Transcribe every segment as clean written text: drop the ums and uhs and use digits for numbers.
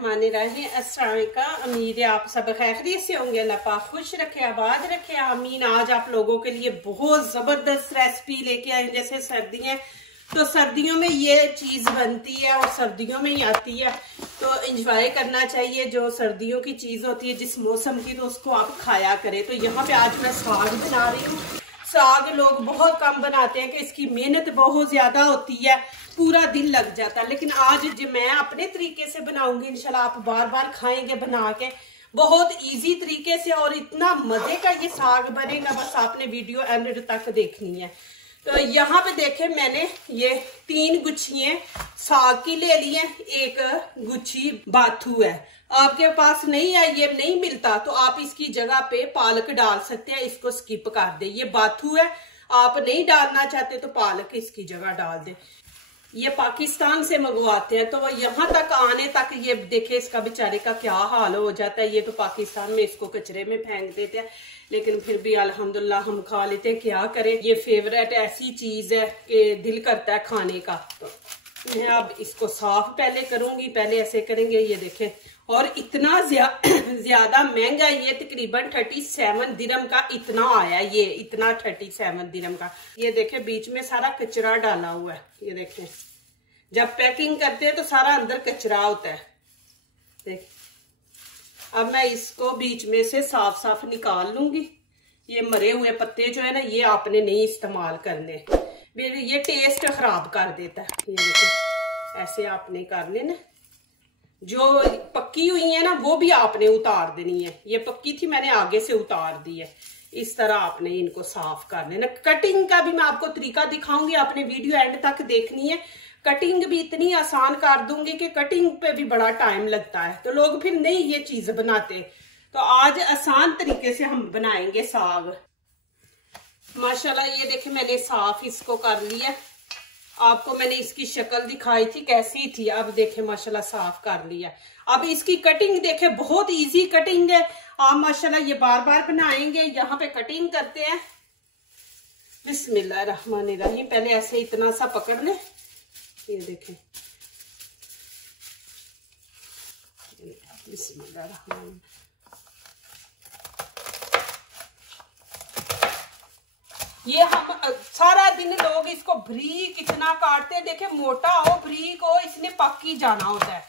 बिस्मिल्लाहिर्रहमानिर्रहीम। अस्सलाम वालेकुम। उम्मीद है आप सब खैरियत से होंगे। अल्लाह पाक खुश रखे, आबाद रखे, आमीन। आज आप लोगों के लिए बहुत जबरदस्त रेसिपी लेके आए। जैसे सर्दियां तो सर्दियों में ये चीज बनती है और सर्दियों में ही आती है, तो एंजॉय करना चाहिए। जो सर्दियों की चीज होती है जिस मौसम की, तो उसको आप खाया करें। तो यहाँ पे आज मैं साग बना रही हूँ। साग लोग बहुत कम बनाते हैं कि इसकी मेहनत बहुत ज्यादा होती है, पूरा दिन लग जाता है। लेकिन आज जो मैं अपने तरीके से बनाऊंगी, इंशाल्लाह आप बार बार खाएंगे बना के, बहुत इजी तरीके से, और इतना मजे का ये साग बनेगा। बस आपने वीडियो एंड तक देखनी है। तो यहाँ पे देखे मैंने ये 3 गुच्छियां साग की ले ली है, 1 गुच्छी बाथू है। आपके पास नहीं है, ये नहीं मिलता, तो आप इसकी जगह पे पालक डाल सकते हैं। इसको स्किप कर दे। ये बाथू है, आप नहीं डालना चाहते तो पालक इसकी जगह डाल दे। ये पाकिस्तान से मंगवाते हैं, तो यहाँ तक आने तक ये देखे इसका बेचारे का क्या हाल हो जाता है। ये तो पाकिस्तान में इसको कचरे में फेंक देते हैं, लेकिन फिर भी अल्हम्दुलिल्लाह हम खा लेते हैं। क्या करें, ये फेवरेट ऐसी चीज है कि दिल करता है खाने का। तो मैं अब इसको साफ पहले करूंगी। पहले ऐसे करेंगे, ये देखें। और इतना ज्यादा महंगा, ये तकरीबन 37 दिरहम का इतना आया। ये इतना 37 दिरहम का। ये देखें बीच में सारा कचरा डाला हुआ है। ये देखें, जब पैकिंग करते हैं तो सारा अंदर कचरा होता है। देख, अब मैं इसको बीच में से साफ साफ निकाल लूंगी। ये मरे हुए पत्ते जो है ना, ये आपने नहीं इस्तेमाल करने, मेरे ये टेस्ट खराब कर देता है। ये देखो, ऐसे आपने कर लेना। जो पक्की हुई है ना, वो भी आपने उतार देनी है। ये पक्की थी, मैंने आगे से उतार दी है। इस तरह आपने इनको साफ कर लेना। कटिंग का भी मैं आपको तरीका दिखाऊंगी, आपने वीडियो एंड तक देखनी है। कटिंग भी इतनी आसान कर दूंगी कि कटिंग पे भी बड़ा टाइम लगता है, तो लोग फिर नहीं ये चीज बनाते। तो आज आसान तरीके से हम बनाएंगे साग। माशाल्लाह ये देखे मैंने साफ इसको कर लिया। आपको मैंने इसकी शक्ल दिखाई थी कैसी थी, अब देखे माशाल्लाह साफ कर लिया। अब इसकी कटिंग देखे, बहुत इजी कटिंग है। आप माशाल्लाह ये बार बार बनाएंगे। यहाँ पे कटिंग करते हैं। बिस्मिल्लाहिर्रहमानिर्रहीम। पहले ऐसे इतना सा पकड़ ले। ये देखें, बिस्मिल्लाहिर्रहमानिर्रहीम। ये हम सारा दिन लोग इसको बारीक इतना काटते हैं। देखे, मोटा हो बारीक हो, इसने पक्की जाना होता है।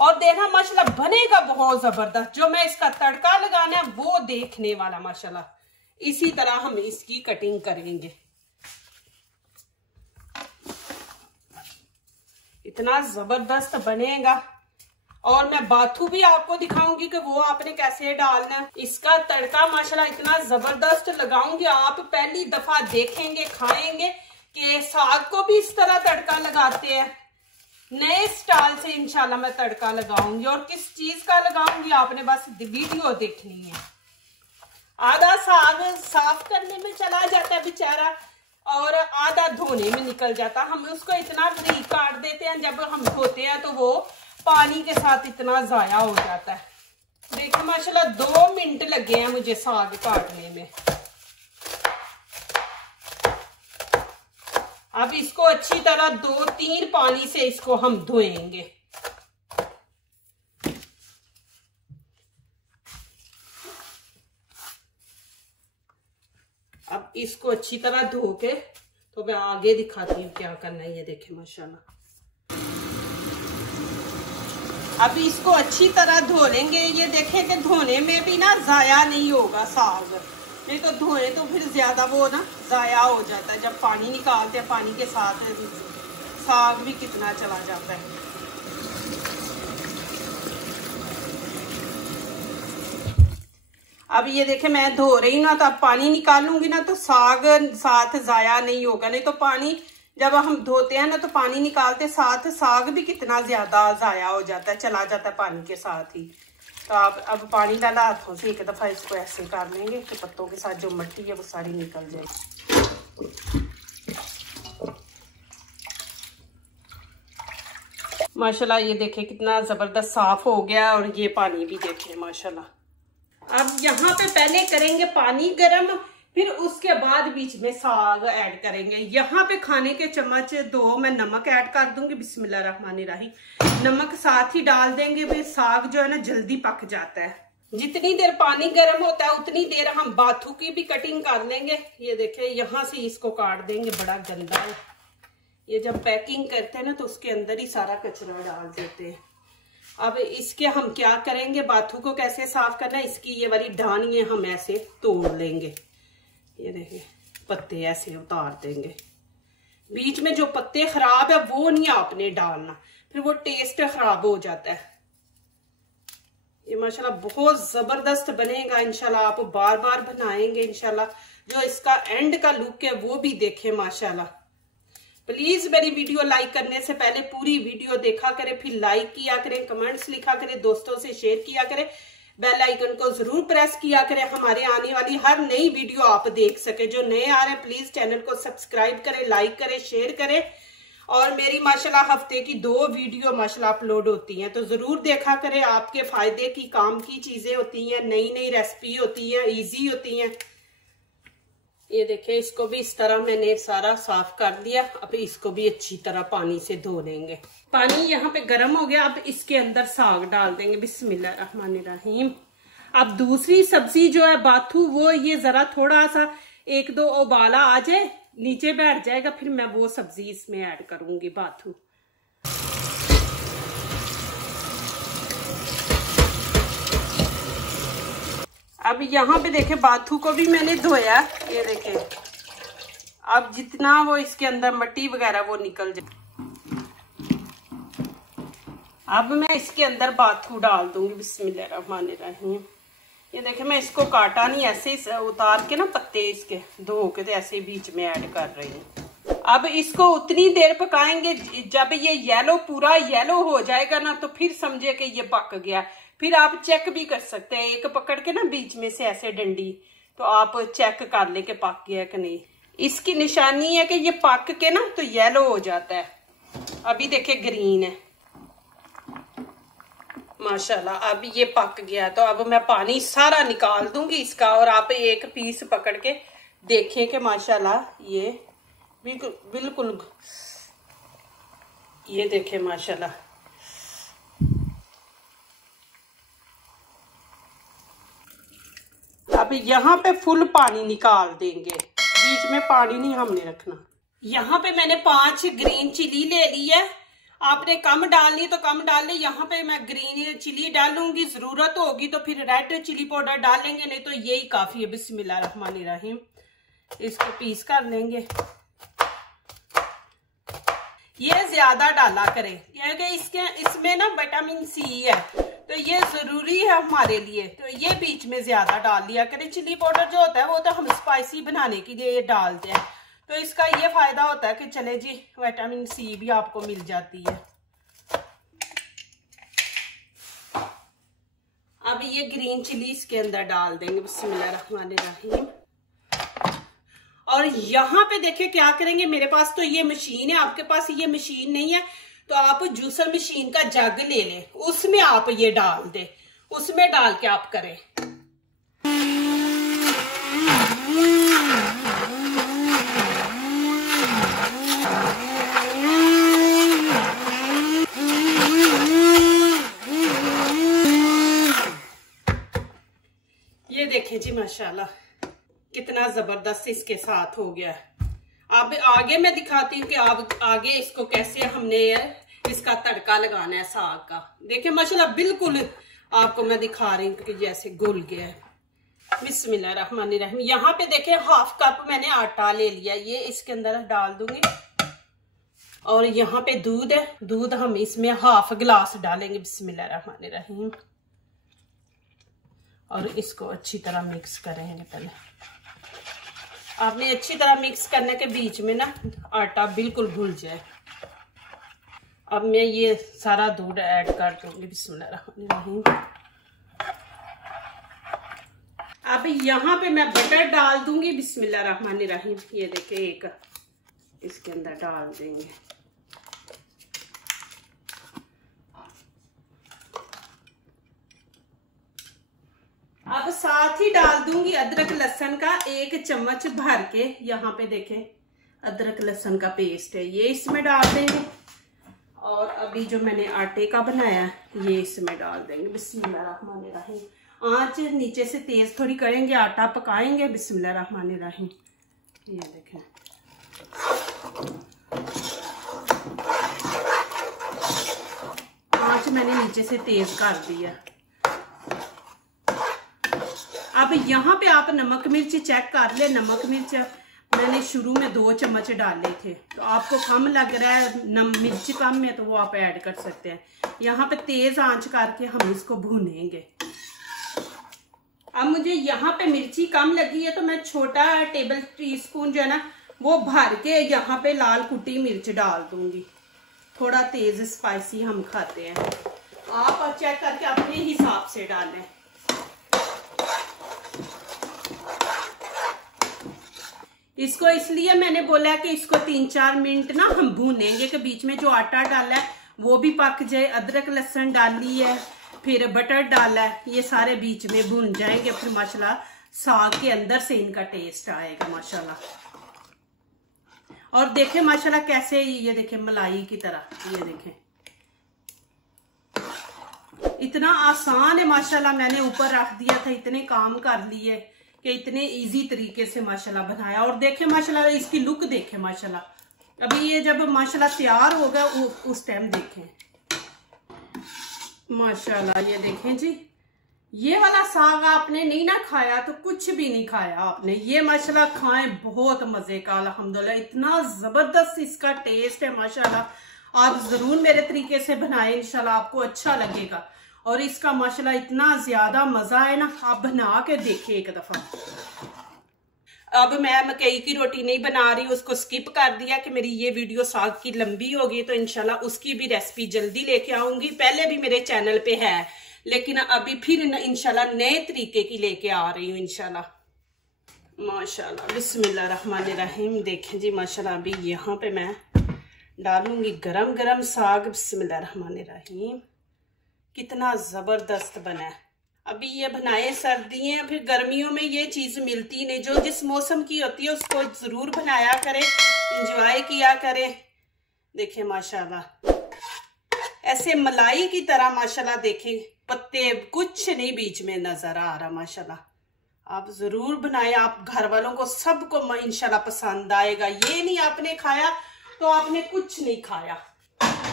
और देखना माशाल्लाह बनेगा बहुत जबरदस्त। जो मैं इसका तड़का लगाना है वो देखने वाला। माशाल्लाह इसी तरह हम इसकी कटिंग करेंगे। इतना जबरदस्त बनेगा। और मैं बाथू भी आपको दिखाऊंगी कि वो आपने कैसे डालना है। इसका तड़का माशाल्लाह इतना जबरदस्त लगाऊंगी, आप पहली दफा देखेंगे, खाएंगे कि साग को भी इस तरह तड़का लगाते हैं। नए स्टाइल से इंशाल्लाह मैं तड़का लगाऊंगी। और किस चीज का लगाऊंगी आपने बस वीडियो देखनी है। आधा साग साफ करने में चला जाता है बेचारा, और आधा धोने में निकल जाता। हम उसको इतना बारीक काट देते हैं, जब हम धोते हैं तो वो पानी के साथ इतना जाया हो जाता है। देखिए माशाल्लाह 2 मिनट लगे हैं मुझे साग काटने में। अब इसको अच्छी तरह 2-3 पानी से इसको हम धोएंगे। अब इसको अच्छी तरह धो के तो मैं आगे दिखाती हूँ क्या करना है। ये देखें माशाल्लाह, अभी इसको अच्छी तरह धो लेंगे। ये देखें कि धोने में भी ना जाया नहीं होगा साग, नहीं तो धोए तो फिर ज्यादा वो ना जाया हो जाता है। जब पानी निकालते हैं, पानी के साथ साग भी कितना चला जाता है। अब ये देखे मैं धो रही हूँ ना, तो अब पानी निकालूंगी ना तो साग साथ जाया नहीं होगा। नहीं तो पानी जब हम धोते हैं ना, तो पानी निकालते साथ साग भी कितना ज्यादा जाया हो जाता है, चला जाता है पानी के साथ ही। तो आप अब पानी डाला हाथों से, एक दफा इसको ऐसे कर लेंगे कि पत्तों के साथ जो मिट्टी है वो सारी निकल जाए। माशाल्लाह ये देखे कितना जबरदस्त साफ हो गया। और ये पानी भी देखे माशाल्लाह। अब यहाँ पे पहले करेंगे पानी गर्म फिर उसके बाद बीच में साग ऐड करेंगे। यहाँ पे खाने के चम्मच 2 मैं नमक ऐड कर दूंगी। बिस्मिल्लाहिर्रहमानिर्रहीम। नमक साथ ही डाल देंगे, फिर साग जो है ना जल्दी पक जाता है। जितनी देर पानी गर्म होता है उतनी देर हम बाथू की भी कटिंग कर लेंगे। ये देखिए यहाँ से इसको काट देंगे, बड़ा गंदा है ये। जब पैकिंग करते हैं ना तो उसके अंदर ही सारा कचरा डाल देते हैं। अब इसके हम क्या करेंगे, बाथू को कैसे साफ करना है, इसकी ये वाली ढानियां हम ऐसे तोड़ लेंगे। ये देखिए पत्ते ऐसे उतार देंगे। बीच में जो पत्ते खराब है वो नहीं आपने डालना, फिर वो टेस्ट खराब हो जाता है। ये माशाल्लाह बहुत जबरदस्त बनेगा इंशाल्लाह। आप बार बार बनाएंगे इंशाल्लाह। जो इसका एंड का लुक है वो भी देखें माशाल्लाह। प्लीज मेरी वीडियो लाइक करने से पहले पूरी वीडियो देखा करें, फिर लाइक किया करें, कमेंट्स लिखा करें, दोस्तों से शेयर किया करें, बेल आइकन को जरूर प्रेस किया करें, हमारे आने वाली हर नई वीडियो आप देख सके। जो नए आ रहे हैं प्लीज चैनल को सब्सक्राइब करें, लाइक करें, शेयर करें। और मेरी माशाल्लाह हफ्ते की 2 वीडियो माशाल्लाह अपलोड होती हैं, तो जरूर देखा करें। आपके फायदे की काम की चीजें होती हैं, नई नई रेसिपी होती है, इजी होती हैं। ये देखिए इसको भी इस तरह मैंने सारा साफ कर दिया। अब इसको भी अच्छी तरह पानी से धो लेंगे। पानी यहाँ पे गर्म हो गया। अब इसके अंदर साग डाल देंगे। बिस्मिल्लाहिर्रहमानिर्रहीम। अब दूसरी सब्जी जो है बाथू, वो ये जरा थोड़ा सा 1-2 उबाला आ जाए, नीचे बैठ जाएगा, फिर मैं वो सब्जी इसमें ऐड करूंगी बाथू। अब यहाँ पे देखे बाथू को भी मैंने धोया। ये देखे अब जितना वो इसके अंदर मट्टी वगैरह वो निकल जाए। अब मैं इसके अंदर बाथू डाल दूंगी। बिस्मिल्लाहिर्रहमानिर्रहीम। ये देखे मैं इसको काटा नहीं, ऐसे ही उतार के ना पत्ते इसके धो के तो ऐसे बीच में ऐड कर रही हूँ। अब इसको उतनी देर पकाएंगे जब ये येलो पूरा येलो हो जाएगा ना, तो फिर समझे कि ये पक गया। फिर आप चेक भी कर सकते हैं, एक पकड़ के ना बीच में से ऐसे डंडी, तो आप चेक कर ले कि पक गया कि नहीं। इसकी निशानी है कि ये पक के ना तो येलो हो जाता है। अभी देखिए ग्रीन है माशाल्लाह। अब ये पक गया, तो अब मैं पानी सारा निकाल दूंगी इसका, और आप एक पीस पकड़ के देखें कि माशाल्लाह ये बिल्कुल बिल्कुल, ये देखें माशाल्लाह। अब यहाँ पे फुल पानी निकाल देंगे, बीच में पानी नहीं हमने रखना। यहाँ पे मैंने 5 ग्रीन चिली ले ली है। आपने कम डालनी तो कम डाल ले। यहाँ पे मैं ग्रीन चिली डालूंगी, जरूरत होगी तो फिर रेड चिली पाउडर डालेंगे, नहीं तो यही काफी है। बिस्मिल्लाहिर्रहमानिर्रहीम। इसको पीस कर लेंगे। ये ज्यादा डाला करें क्योंकि इसमें ना विटामिन सी है, तो ये जरूरी है हमारे लिए। तो ये बीच में ज्यादा डाल लिया करें। चिली पाउडर जो होता है वो तो हम स्पाइसी बनाने के लिए डालते हैं, तो इसका ये फायदा होता है कि चले जी विटामिन सी भी आपको मिल जाती है। अब ये ग्रीन चिली इसके अंदर डाल देंगे। बिस्मिल्लाहिर्रहमानिर्रहीम। और यहाँ पे देखिए क्या करेंगे, मेरे पास तो ये मशीन है, आपके पास ये मशीन नहीं है तो आप जूसर मशीन का जग ले लें, उसमें आप ये डाल दें, उसमें डाल के आप करें। ये देखें जी माशाल्लाह कितना जबरदस्त इसके साथ हो गया है। अब आगे मैं दिखाती हूँ कि अब आगे इसको कैसे हमने इसका तड़का लगाना है साग का। देखिए माशाल्लाह बिल्कुल आपको मैं दिखा रही हूँ कि जैसे घुल गया है। बिस्मिल्लाहिर्रहमानिर्रहीम। यहाँ पे देखें 1/2 कप मैंने आटा ले लिया, ये इसके अंदर डाल दूंगी। और यहाँ पे दूध है, दूध हम इसमें 1/2 गिलास डालेंगे। बिस्मिल्लाहिर्रहमानिर्रहीम। और इसको अच्छी तरह मिक्स करेंगे। पहले आपने अच्छी तरह मिक्स करने के बीच में ना आटा बिल्कुल घुल जाए। अब मैं ये सारा दूध ऐड कर दूंगी। बिस्मिल्लाहिर्रहमानिर्रहीम। अब यहाँ पे मैं बटर डाल दूंगी। बिस्मिल्लाहिर्रहमानिर्रहीम। ये देखिए एक इसके अंदर डाल देंगे। अब साथ ही डाल दूंगी अदरक लहसुन का 1 चम्मच भर के। यहाँ पे देखें अदरक लहसुन का पेस्ट है, ये इसमें डाल देंगे। और अभी जो मैंने आटे का बनाया ये इसमें डाल देंगे। बिस्मिल्लाहिर्रहमानिर्रहीम। आंच नीचे से तेज थोड़ी करेंगे, आटा पकाएंगे। बिस्मिल्लाहिर्रहमानिर्रहीम। ये देखें आंच मैंने नीचे से तेज कर दिया। अब यहाँ पे आप नमक मिर्च चेक कर ले। नमक मिर्च मैंने शुरू में 2 चम्मच डाले थे, तो आपको कम लग रहा है, मिर्च कम है, तो वो आप ऐड कर सकते हैं। यहाँ पे तेज आंच करके हम इसको भूनेंगे। अब मुझे यहाँ पे मिर्ची कम लगी है, तो मैं छोटा टेबल टीस्पून जो है ना वो भर के यहाँ पे लाल कुटी मिर्च डाल दूंगी। थोड़ा तेज स्पाइसी हम खाते हैं, आप चेक करके अपने हिसाब से डालें। इसको इसलिए मैंने बोला कि इसको 3-4 मिनट ना हम भूनेंगे कि बीच में जो आटा डाला है वो भी पक जाए, अदरक लहसुन डाली है, फिर बटर डाला है, ये सारे बीच में भून जाएंगे। फिर माशाल्लाह साग के अंदर से इनका टेस्ट आएगा माशाल्लाह। और देखें माशाल्लाह कैसे ये देखें मलाई की तरह, ये देखें इतना आसान है माशाल्लाह। मैंने ऊपर रख दिया था, इतने काम कर लिए कि इतने इजी तरीके से माशाल्लाह बनाया। और देखें माशाल्लाह इसकी लुक देखें माशाल्लाह। अभी ये जब माशाल्लाह तैयार होगा उस टाइम देखें माशाल्लाह। ये देखें जी, ये वाला साग आपने नहीं ना खाया तो कुछ भी नहीं खाया आपने। ये माशाल्लाह खाएं, बहुत मजे का अल्हम्दुलिल्लाह। इतना जबरदस्त इसका टेस्ट है माशाल्लाह। आप जरूर मेरे तरीके से बनाएं, इंशाल्लाह आपको अच्छा लगेगा। और इसका माशाल्लाह इतना ज्यादा मजा है ना, आप बना के देखिए एक दफा। अब मैं मकई की रोटी नहीं बना रही, उसको स्किप कर दिया कि मेरी ये वीडियो साग की लंबी होगी, तो इंशाल्लाह उसकी भी रेसिपी जल्दी लेके आऊंगी। पहले भी मेरे चैनल पे है, लेकिन अभी फिर इंशाल्लाह नए तरीके की लेके आ रही हूँ इंशाल्लाह माशाल्लाह। बिस्मिल्लाहिर्रहमानिर्रहीम। देखें जी माशाल्लाह, अभी यहाँ पे मैं डालूंगी गरम गरम साग। बिस्मिल्लाहिर्रहमानिर्रहीम। कितना जबरदस्त बना है। अभी ये बनाए सर्दियां, फिर गर्मियों में ये चीज मिलती नहीं। जो जिस मौसम की होती है उसको जरूर बनाया करें, एंजॉय किया करें। देखें माशाल्लाह ऐसे मलाई की तरह माशाल्लाह। देखें पत्ते कुछ नहीं बीच में नजर आ रहा माशाल्लाह। आप जरूर बनाएं, आप घर वालों को सबको इंशाल्लाह पसंद आएगा। ये नहीं आपने खाया तो आपने कुछ नहीं खाया।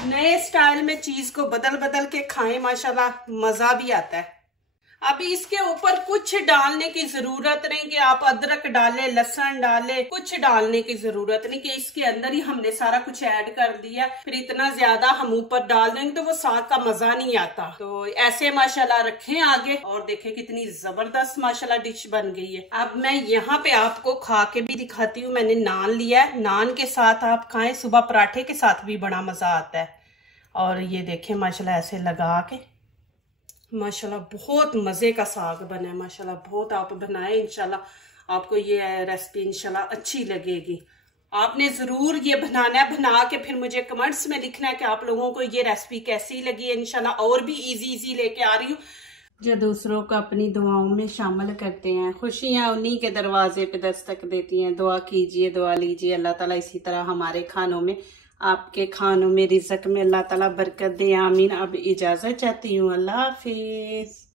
नए स्टाइल में चीज को बदल बदल के खाएं माशाल्लाह, मजा भी आता है। अभी इसके ऊपर कुछ डालने की जरूरत नहीं कि आप अदरक डाले, लहसुन डाले, कुछ डालने की जरूरत नहीं कि इसके अंदर ही हमने सारा कुछ ऐड कर दिया। फिर इतना ज्यादा हम ऊपर डाल देंगे तो वो साग का मजा नहीं आता। तो ऐसे माशाल्लाह रखें आगे। और देखें कितनी जबरदस्त माशाल्लाह डिश बन गई है। अब मैं यहाँ पे आपको खा के भी दिखाती हूँ। मैंने नान लिया है, नान के साथ आप खाएं, सुबह पराठे के साथ भी बड़ा मजा आता है। और ये देखें माशाल्लाह ऐसे लगा के माशाल्लाह बहुत मज़े का साग बना है माशाल्लाह। बहुत आप बनाए, इंशाल्लाह आपको ये रेसिपी इंशाल्लाह अच्छी लगेगी। आपने ज़रूर ये बनाना है, बना के फिर मुझे कमेंट्स में लिखना है कि आप लोगों को ये रेसिपी कैसी लगी है। इंशाल्लाह और भी इजी लेके आ रही हूँ। जो दूसरों को अपनी दुआओं में शामिल करते हैं, खुशियाँ उन्हीं के दरवाजे पे दस्तक देती हैं। दुआ कीजिए, दुआ लीजिए, अल्लाह ताला इसी तरह हमारे खानों में, आपके खानों में, रिज़्क़ में अल्लाह ताला बरकत दे। आमीन। अब इजाज़त चाहती हूँ। अल्लाह हाफिज़।